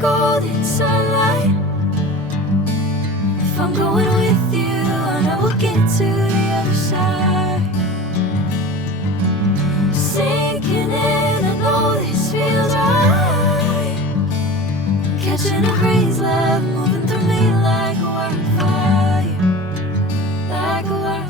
golden sunlight. If I'm going with you, I know we'll get to the other side. Sinking in, I know this feels right. Catching a breeze, love moving through me like a wildfire, like a wildfire.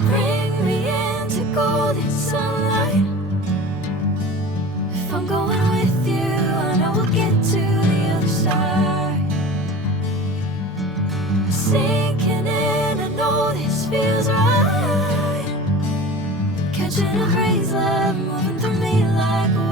Bring me into golden sunlight. If I'm going with you, I know we'll get to the other side. Sinking in, I know this feels right. Catching a breeze, love moving through me like a